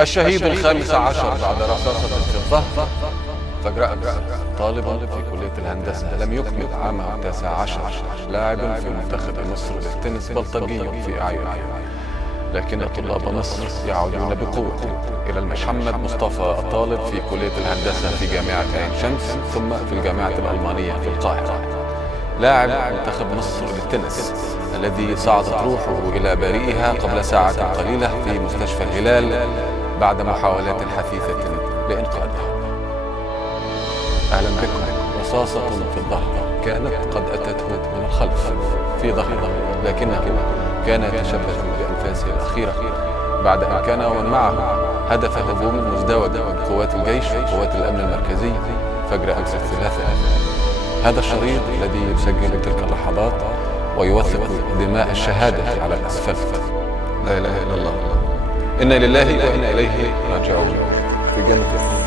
الشهيد الخامس عشر بعد رصاصة في الظهر فجر أمس، طالب في كلية الهندسة لم يكمل عامه 19، لاعب في منتخب مصر للتنس، بلطجي في أعينهم. لكن طلاب مصر يعودون بقوة إلى محمد مصطفى، الطالب في كلية الهندسة في جامعة عين شمس ثم في الجامعة الألمانية في القاهرة، لاعب منتخب مصر للتنس الذي صعدت روحه إلى بريئها قبل ساعات قليلة في مستشفى الهلال بعد محاولات حثيثة لإنقاذه. أهلا بكم. رصاصة في الظهر كانت قد أتته من الخلف في ظهره، لكنه كان يتشبث بأنفاسه الأخيرة بعد أن كان ومن معه هدف هجوم مزدوج من قوات الجيش وقوات الأمن المركزي فجر أمس الثلاثاء. هذا الشريط الذي يسجل تلك اللحظات ويوثق دماء الشهادة على الأسفلت. لا إله إلا الله، إنا لله وإنا إليه راجعون. في جنة